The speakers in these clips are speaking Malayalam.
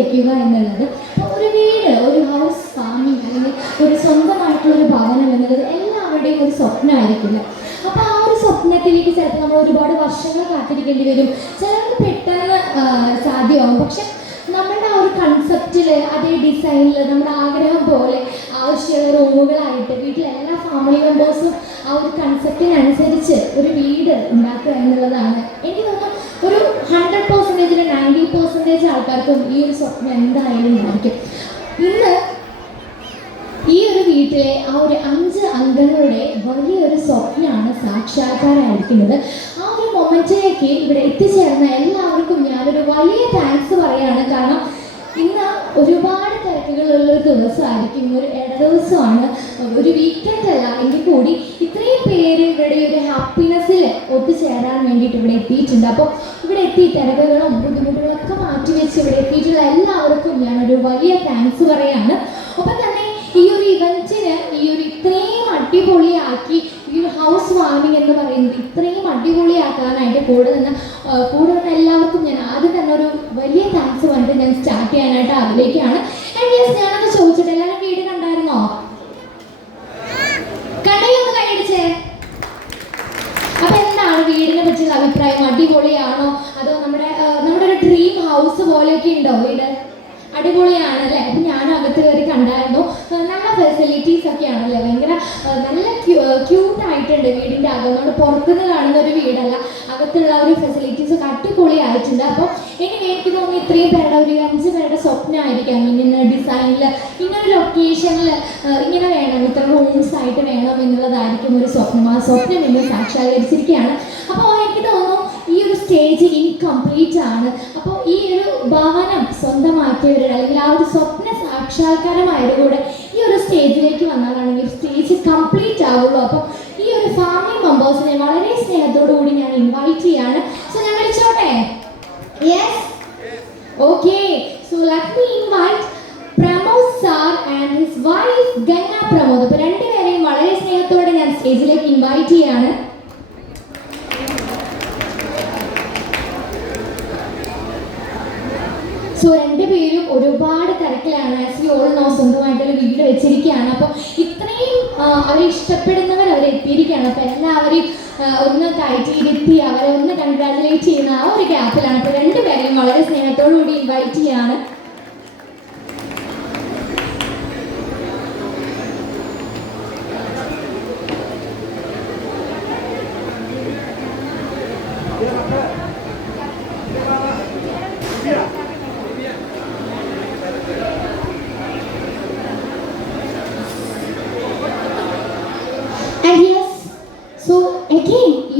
വെക്കുക എന്നുള്ളത്. അപ്പോൾ ഒരു വീട്, ഒരു ഹൗസ് വാമിങ് അല്ലെങ്കിൽ ഒരു സ്വന്തമായിട്ടുള്ളൊരു ഭവനം എന്നുള്ളത് എല്ലാവരുടെയും ഒരു സ്വപ്നമായിരിക്കില്ല. അപ്പോൾ ആ ഒരു സ്വപ്നത്തിലേക്ക് ചിലപ്പോൾ നമ്മൾ ഒരുപാട് വർഷങ്ങൾ കാത്തിരിക്കേണ്ടി വരും. ചിലർക്ക് പെട്ടെന്ന് സാധ്യമാകും. പക്ഷെ നമ്മുടെ ആ ഒരു കൺസെപ്റ്റിൽ, അതേ ഡിസൈനിൽ, നമ്മുടെ ആഗ്രഹം പോലെ ആവശ്യമുള്ള റൂമുകളായിട്ട് വീട്ടിലെ എല്ലാ ഫാമിലി മെമ്പേഴ്സും ആ ഒരു കൺസെപ്റ്റിനനുസരിച്ച് ഒരു വീട് ഉണ്ടാക്കുക എന്നുള്ളതാണ് എനിക്ക് തോന്നുന്നു ഒരു 100%-ൽ 90% ആൾക്കാർക്കും ഈ ഒരു സ്വപ്നം എന്തായാലും ഉണ്ടായിരിക്കും. ഇന്ന് ഈ ഒരു വീട്ടിലെ ആ ഒരു 5 അംഗങ്ങളുടെ വലിയൊരു സ്വപ്നമാണ് സാക്ഷാത്കാരമായിരിക്കുന്നത്. ആ ഒരു മൊമെന്റിലേക്ക് ഇവിടെ എത്തിച്ചേർന്ന എല്ലാവർക്കും ഞാനൊരു വലിയ താങ്ക്സ് പറയാണ്. കാരണം ഇന്ന് ഒരുപാട് തിരക്കുകളുള്ളൊരു ദിവസമായിരിക്കും. ഒരു ദിവസമാണ്, ഒരു വീക്കെൻഡ് അല്ല എങ്കിൽ കൂടി ഇത്രയും പേര് ഇവിടെ ഒരു ഹാപ്പിനെസ്സിൽ ഒത്തുചേരാൻ വേണ്ടിയിട്ട് ഇവിടെ എത്തിയിട്ടുണ്ട്. അപ്പോൾ ഇവിടെ എത്തി തിരക്കുകളും ബുദ്ധിമുട്ടുകളൊക്കെ മാറ്റിവെച്ച് ഇവിടെ എത്തിയിട്ടുള്ള എല്ലാവർക്കും ഞാനൊരു വലിയ താങ്ക്സ് പറയാണ്. ഒപ്പം തന്നെ ഈ ഒരു ഇവൻറ്റിന് ഈ ഒരു ഇത്രയും അടിപൊളിയാക്കി, ഈ ഒരു ഹൗസ് വാമിങ് എന്ന് പറയുന്നത് ഇത്രയും അടിപൊളിയാക്കാനായിട്ട് കൂടെ നിന്ന് എല്ലാവർക്കും ഞാൻ ആദ്യം തന്നെ ഒരു വലിയ താങ്ക്സ് പറഞ്ഞിട്ട് ഞാൻ സ്റ്റാർട്ട് ചെയ്യാനായിട്ട് ആഗ്രഹിക്കുകയാണ്. ആൻഡ് യെസ്, ഞാനത് ചോദിച്ചിട്ട് എല്ലാവരും വീട് കണ്ടായിരുന്നോ? കണ്ടയൊന്ന് കൈയടിച്ചേ. അപ്പൊ എന്താണ് വീടിനെ പറ്റിയുള്ള അഭിപ്രായം? അടിപൊളിയാണോ അതോ നമ്മുടെ ഒരു ഡ്രീം ഹൗസ് പോലെയൊക്കെ ഉണ്ടോ വീട്? അടിപൊളിയാണല്ലേ? അപ്പം ഞാനും അകത്ത് കയറി കണ്ടായിരുന്നു. നല്ല ഫെസിലിറ്റീസ് ഒക്കെ ആണല്ലേ, ഭയങ്കര നല്ല ക്യൂട്ടായിട്ടുണ്ട് വീടിൻ്റെ അകം. നമ്മൾ പുറത്തുനിന്ന് കാണുന്ന ഒരു വീടല്ല, അകത്തുള്ള ഒരു ഫെസിലിറ്റീസ് ഒക്കെ അടിപൊളിയായിട്ടുണ്ട്. അപ്പോൾ എനിക്ക് തോന്നി ഇത്രയും പേരുടെ ഒരു 5 പേരുടെ സ്വപ്നമായിരിക്കാം ഇങ്ങനെ ഡിസൈനിൽ, ഇങ്ങനെ ലൊക്കേഷനിൽ ഇങ്ങനെ വേണം, ഇത്ര റൂംസ് ആയിട്ട് വേണം എന്നുള്ളതായിരിക്കും ഒരു സ്വപ്നം. ആ സ്വപ്നം ഇന്ന് സാക്ഷാത്കരിച്ചിരിക്കുകയാണ്. അപ്പോൾ എനിക്ക് തോന്നുന്നു ഈ ഒരു സ്റ്റേജ് ഇൻകംപ്ലീറ്റ് ആണ്. അപ്പോൾ ഈ ഒരു ഭവനം സ്വന്തമാക്കിയവരുടെ അല്ലെങ്കിൽ ആ ഒരു സ്വപ്ന സാക്ഷാത്കാരമായതുകൂടെ ഈ ഒരു സ്റ്റേജിലേക്ക് വന്നാലാണ് ഈ സ്റ്റേജ് കംപ്ലീറ്റ് ആവുള്ളൂ. അപ്പോൾ ഈ ഒരു ഫാമിലി മെമ്പേഴ്സിനെ വളരെ സ്നേഹത്തോടു കൂടി ഞാൻ ഇൻവൈറ്റ് ചെയ്യാണ്. സോ ഞാൻ വിളിച്ചോട്ടെ? Yes, okay. So let me invite Pramod sir and his wife Ganga Pramod. അപ്പോൾ രണ്ടുപേരെയും വളരെ സ്നേഹത്തോടെ ഞാൻ സ്റ്റേജിലേക്ക് ഇൻവൈറ്റ് ചെയ്യാണ്. സോ രണ്ടുപേരും ഒരുപാട് തിരക്കിലാണ്. ആസ് യു ഓൾ നോ, സ്വന്തമായിട്ടൊരു വീട് വെച്ചിരിക്കുകയാണ്. അപ്പോൾ ഇത്രയും അവരെ ഇഷ്ടപ്പെടുന്നവർ അവരെത്തിയിരിക്കുകയാണ്. അപ്പോൾ എല്ലാവരെയും ഒന്ന് കയറ്റിയിരുത്തി അവരെ ഒന്ന് കൺഗ്രാജുലേറ്റ് ചെയ്യുന്ന ആ ഒരു ഗ്യാപ്പിലാണ്. അപ്പോൾ രണ്ടുപേരെയും വളരെ സ്നേഹത്തോടു കൂടി ഇൻവൈറ്റ് ചെയ്യാണ്.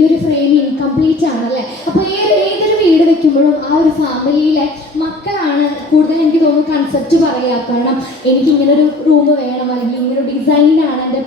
ഈ ഒരു ഫ്രെയിം ഇൻകംപ്ലീറ്റ് ആണല്ലേ. അപ്പോൾ ഏതൊരു വീട് വെക്കുമ്പോഴും ആ ഒരു ഫാമിലിയിലെ മക്കളാണ് കൂടുതൽ എനിക്ക് തോന്നുന്നു കൺസെപ്റ്റ് പറയുക. കാരണം എനിക്ക് ഇങ്ങനൊരു റൂം വേണം അല്ലെങ്കിൽ ഇങ്ങനൊരു ഡിസൈനാണ് എൻ്റെ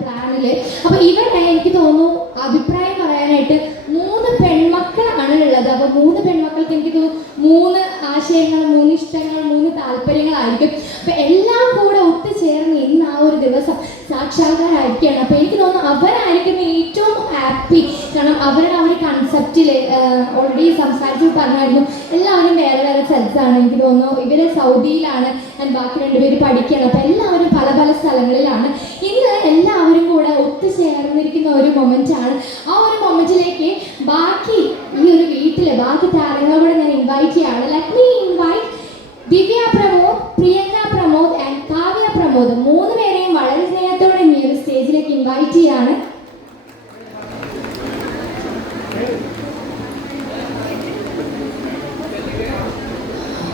പ്ലാനിൽ. അപ്പോൾ ഇവിടെ എനിക്ക് തോന്നുന്നു അഭിപ്രായം പറയാനായിട്ട് 3 പെൺമക്കളാണ് ഉള്ളത്. അപ്പോൾ 3 പെൺമക്കൾക്ക് എനിക്ക് തോന്നുന്നു 3 ആശയങ്ങൾ, 3 ഇഷ്ടങ്ങൾ, 3 താല്പര്യങ്ങളായിരിക്കും. അപ്പോൾ എല്ലാം കൂടെ ഒത്തുചേർന്ന് ഇന്ന് ആ ഒരു ദിവസം സാക്ഷാത്കാരമായിരിക്കുകയാണ്. അപ്പോൾ എനിക്ക് തോന്നുന്നു അവരായിരിക്കും ഏറ്റവും ഹാപ്പി. കാരണം അവരുടെ ആ ഒരു കൺസെപ്റ്റിൽ ഓൾറെഡി സംസാരിച്ച് പറഞ്ഞായിരുന്നു എല്ലാവരും വേറെ വേറെ സ്ഥലത്താണ്. എനിക്ക് തോന്നുന്നു ഇവർ സൗദിയിലാണ്, ഞാൻ ബാക്കി 2 പേര് പഠിക്കുകയാണ്. അപ്പോൾ എല്ലാവരും പല പല സ്ഥലങ്ങളിലാണ്. ഇന്ന് എല്ലാവരും കൂടെ ഒത്തുചേർന്നിരിക്കുന്ന ഒരു മൊമെൻ്റാണ്. ആ ഒരു മൊമെൻറ്റിലേക്ക് ബാക്കി ഈ ഒരു വീട്ടിലെ ബാക്കി താരങ്ങളെ കൂടെ ഞാൻ ഇൻവൈറ്റ് ചെയ്യാണ്. Let me invite Divya Pramod, Priyanka Pramod and Kavya Pramod. 3 പേരെയും വളരെ സ്നേഹത്തോടെ ഈ ഒരു സ്റ്റേജിലേക്ക് ഇൻവൈറ്റ് ചെയ്യാണ്.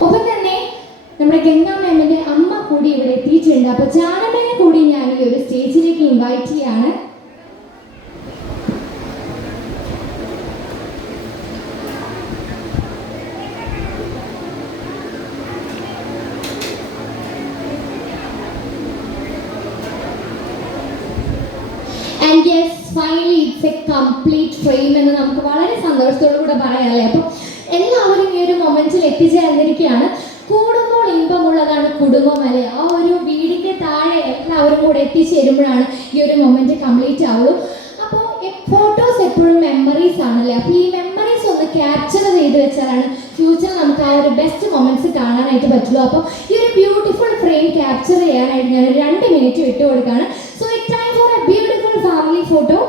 ഒപ്പം തന്നെ നമ്മുടെ ഗംഗാ മാമിന്റെ അമ്മ കൂടി ഇവിടെ എത്തിയിട്ടുണ്ട്. അപ്പോൾ ജാനമ്മയെ കൂടി ഞാൻ ഈ ഒരു സ്റ്റേജിലേക്ക് ഇൻവൈറ്റ് ചെയ്യാണ്. And yes, finally it's A complete frame എന്ന് നമുക്ക് വളരെ സന്തോഷത്തോടു കൂടെ പറയാം അല്ലേ. അപ്പോൾ എല്ലാവരും ഈ ഒരു മൊമെന്റിൽ എത്തിച്ചേർന്നിരിക്കുകയാണ്. കൂടുമ്പോൾ ഇമ്പമുള്ളതാണ് കുടുംബം അല്ലേ. ആ ഒരു വീടിൻ്റെ താഴെ എല്ലാവരും കൂടെ എത്തിച്ചേരുമ്പോഴാണ് ഈ ഒരു മൊമെന്റ് കംപ്ലീറ്റ് ആവുള്ളൂ. അപ്പോൾ ഫോട്ടോസ് എപ്പോഴും മെമ്മറീസ് ആണല്ലേ. അപ്പോൾ ഈ മെമ്മറീസ് ഒന്ന് ക്യാപ്ചർ ചെയ്ത് വെച്ചാലാണ് ഫ്യൂച്ചറിൽ നമുക്ക് ആ ഒരു ബെസ്റ്റ് മൊമെന്റ്സ് കാണാനായിട്ട് പറ്റുള്ളൂ. അപ്പോൾ ഈ ഒരു ബ്യൂട്ടിഫുൾ ഫ്രെയിം ക്യാപ്ചർ ചെയ്യാനായിട്ട് ഞാൻ 2 മിനിറ്റ് വിട്ടുകൊടുക്കുകയാണ്. So it time for a beautiful family photo.